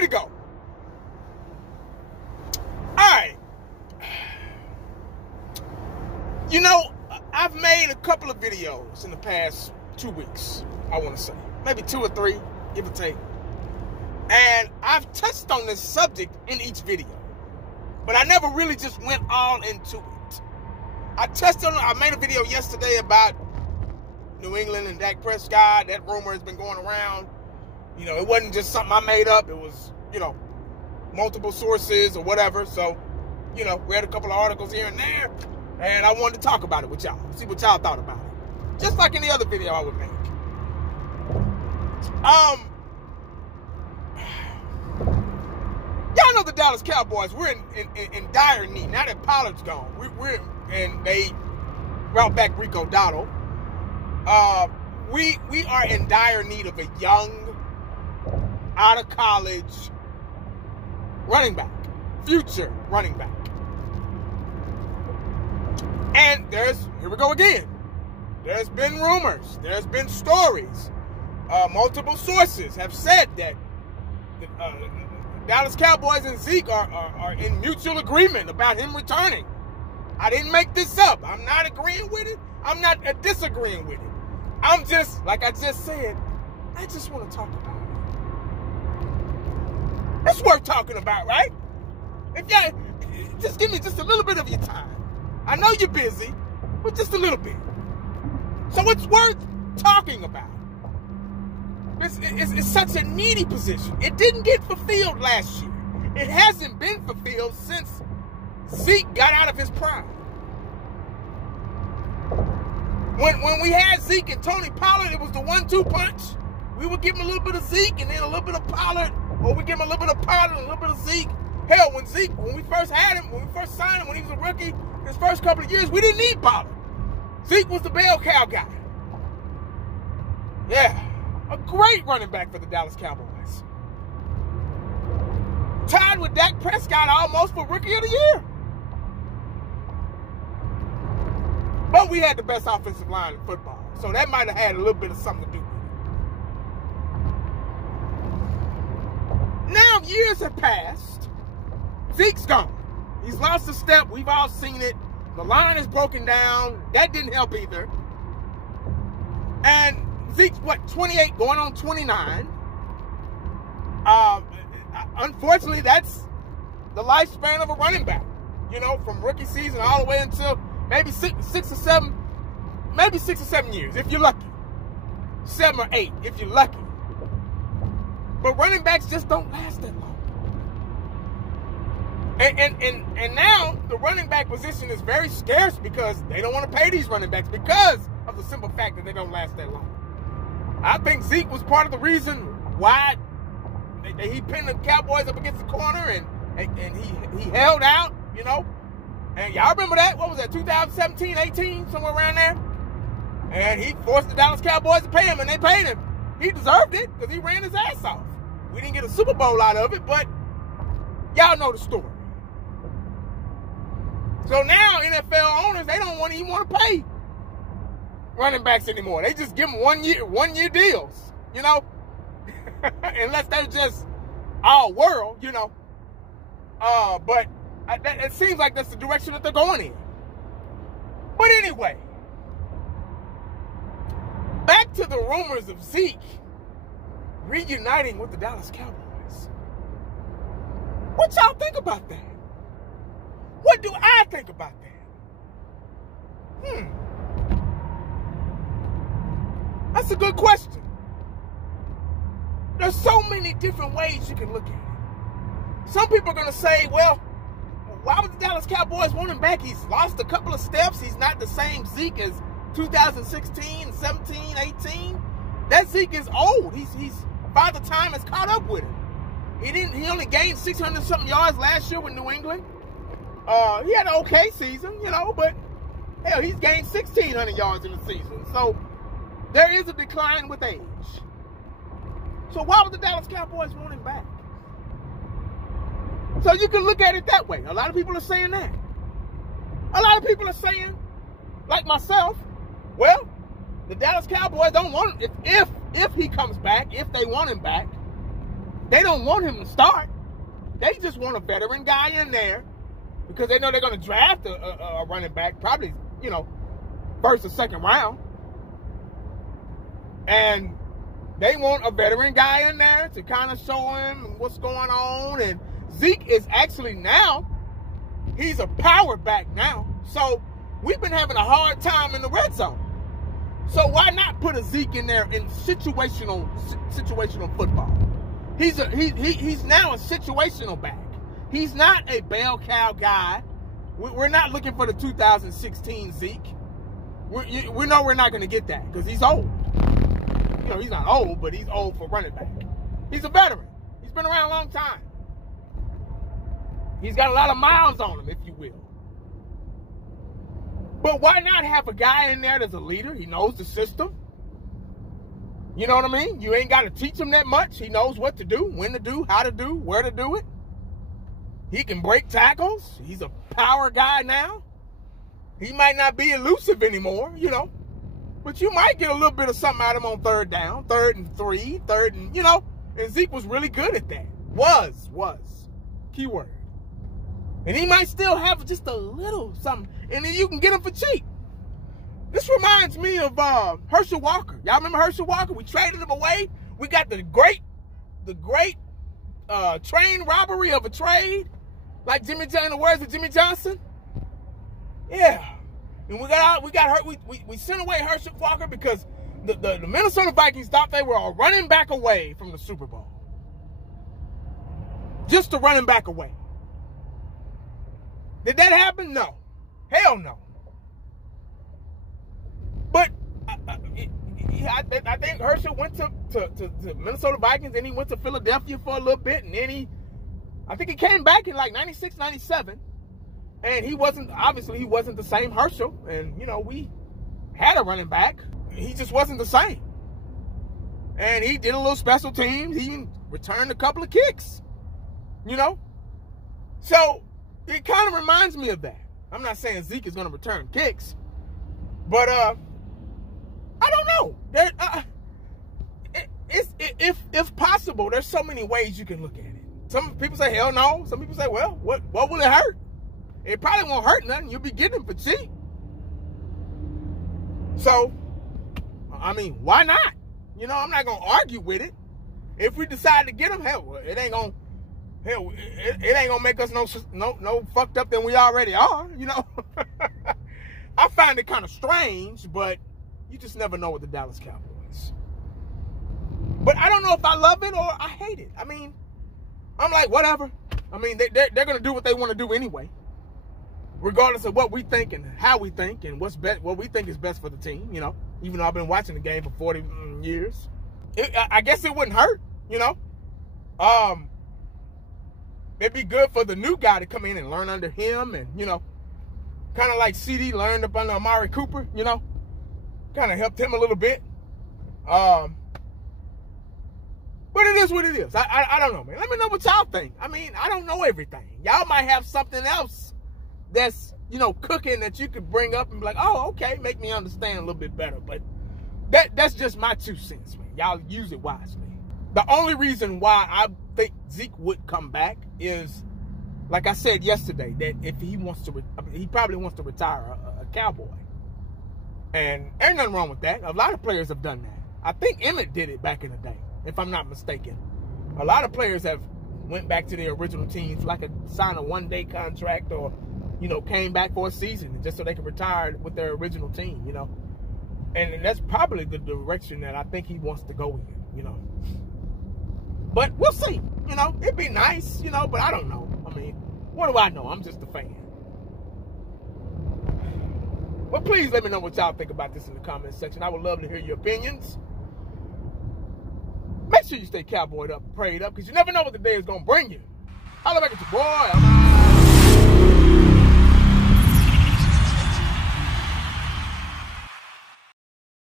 free to go. All right. You know, I've made a couple of videos in the past 2 weeks, I want to say. Maybe 2 or 3, give or take. And I've touched on this subject in each video. But I never really just went all into it. I made a video yesterday about New England and Dak Prescott. That rumor has been going around. You know, it wasn't just something I made up. It was, you know, multiple sources or whatever. So, you know, read a couple of articles here and there. And I wanted to talk about it with y'all. See what y'all thought about it. Just like any other video I would make. Y'all know the Dallas Cowboys. We're in dire need. Now that Pollard's gone, and they brought back Rico Dowdle. We are in dire need of a young, out of college running back, future running back. And here we go again. There's been rumors. There's been stories. Multiple sources have said that the Dallas Cowboys and Zeke are in mutual agreement about him returning. I didn't make this up. I'm not agreeing with it. I'm not disagreeing with it. I'm just, like I just said, I just want to talk about it. It's worth talking about, right? If y'all just give me just a little bit of your time. I know you're busy, but just a little bit. So it's worth talking about. It's such a needy position. It didn't get fulfilled last year. It hasn't been fulfilled since Zeke got out of his prime. When we had Zeke and Tony Pollard, it was the 1-2 punch. We would give him a little bit of Zeke and then a little bit of Pollard, or we give him a little bit of Pollard and a little bit of Zeke. Hell, when we first had him, when we first signed him, when he was a rookie, his first couple of years, we didn't need Pollard. Zeke was the bell cow guy. Yeah, a great running back for the Dallas Cowboys. Tied with Dak Prescott almost for Rookie of the Year. But we had the best offensive line in football, so that might have had a little bit of something to do with it. Now years have passed. Zeke's gone. He's lost a step. We've all seen it. The line is broken down. That didn't help either. And Zeke's, 28 going on 29. Unfortunately, that's the lifespan of a running back. You know, from rookie season all the way until maybe six or seven years, if you're lucky. 7 or 8, if you're lucky. But running backs just don't last that long. And now the running back position is very scarce because they don't want to pay these running backs because of the simple fact that they don't last that long. I think Zeke was part of the reason why he pinned the Cowboys up against the corner and he held out, you know. And y'all remember that? What was that, 2017, 18, somewhere around there? And he forced the Dallas Cowboys to pay him, and they paid him. He deserved it because he ran his ass off. We didn't get a Super Bowl out of it, but y'all know the story. So now NFL owners, they don't even want to pay running backs anymore. They just give them 1 year deals, you know, unless they're just all world, you know. But it seems like that's the direction that they're going in. But anyway, back to the rumors of Zeke reuniting with the Dallas Cowboys. What y'all think about that? What do I think about that? That's a good question. There's so many different ways you can look at it. Some people are going to say, well, why would the Dallas Cowboys want him back? He's lost a couple of steps. He's not the same Zeke as 2016, 17, 18. That Zeke is old. He's Father Time has caught up with him. He only gained 600-something yards last year with New England. He had an okay season, you know, but hell, he's gained 1,600 yards in the season. So there is a decline with age. So why would the Dallas Cowboys want him back? So you can look at it that way. A lot of people are saying that. A lot of people are saying, like myself, well, the Dallas Cowboys don't want him. If he comes back, if they want him back, They don't want him to start. They just want a veteran guy in there because they know they're going to draft a running back, probably, you know, first or second round. And they want a veteran guy in there to kind of show him what's going on. And Zeke is actually now, he's a power back now. So we've been having a hard time in the red zone. So why not put a Zeke in there in situational football? He's now a situational back. He's not a bell cow guy. We're not looking for the 2016 Zeke. We know we're not going to get that because he's old. You know, he's not old, but he's old for running back. He's a veteran. He's been around a long time. He's got a lot of miles on him, if you will. But why not have a guy in there that's a leader? He knows the system. You know what I mean? You ain't got to teach him that much. He knows what to do, when to do, how to do, where to do it. He can break tackles. He's a power guy now. He might not be elusive anymore, you know. But you might get a little bit of something out of him on third down, 3rd and 3, 3rd and, you know. And Zeke was really good at that. Was. Keyword. And he might still have just a little something. And then you can get him for cheap. This reminds me of Hershel Walker. Y'all remember Hershel Walker? We traded him away. We got the great train robbery of a trade. Like Jimmy Johnson, the words of Jimmy Johnson. Yeah. And we sent away Hershel Walker because the Minnesota Vikings thought they were a running back away from the Super Bowl. Just a running back away. Did that happen? No. Hell no. But I think Hershel went to Minnesota Vikings, and he went to Philadelphia for a little bit, and then I think he came back in like 96, 97. And he wasn't the same Hershel. And, you know, we had a running back. He just wasn't the same. And he did a little special teams. He returned a couple of kicks, you know. So it kind of reminds me of that. I'm not saying Zeke is going to return kicks. But I don't know. If possible, there's so many ways you can look at it. Some people say, hell no. Some people say, well, what will it hurt? It probably won't hurt nothing. You'll be getting them for cheap. So, I mean, why not? You know, I'm not going to argue with it. If we decide to get them, hell, it ain't going to make us no fucked up than we already are, you know. I find it kind of strange, but you just never know with the Dallas Cowboys. But I don't know if I love it or I hate it. I mean, I'm like, whatever. I mean, they're going to do what they want to do anyway. Regardless of what we think and how we think and what we think is best for the team, you know. Even though I've been watching the game for 40 years. I guess it wouldn't hurt, you know. It'd be good for the new guy to come in and learn under him and, you know, kind of like CD learned up under Amari Cooper, you know. Kind of helped him a little bit. But it is what it is. I don't know, man. Let me know what y'all think. I mean, I don't know everything. Y'all might have something else that's, you know, cooking that you could bring up and be like, oh, okay, make me understand a little bit better. But that's just my 2 cents, man. Y'all use it wisely. The only reason why I think Zeke would come back is, like I said yesterday, that if he wants to, he probably wants to retire a Cowboy. And ain't nothing wrong with that. A lot of players have done that. I think Emmett did it back in the day, if I'm not mistaken. A lot of players have went back to their original teams, like sign a one-day contract or, you know, came back for a season just so they could retire with their original team, you know. And that's probably the direction that I think he wants to go in, you know. But we'll see, you know. It'd be nice, you know, but I don't know. I mean, what do I know? I'm just a fan. But please let me know what y'all think about this in the comments section. I would love to hear your opinions. Make sure you stay cowboyed up and prayed up, because you never know what the day is going to bring you. Holla back at your boy. I'm out.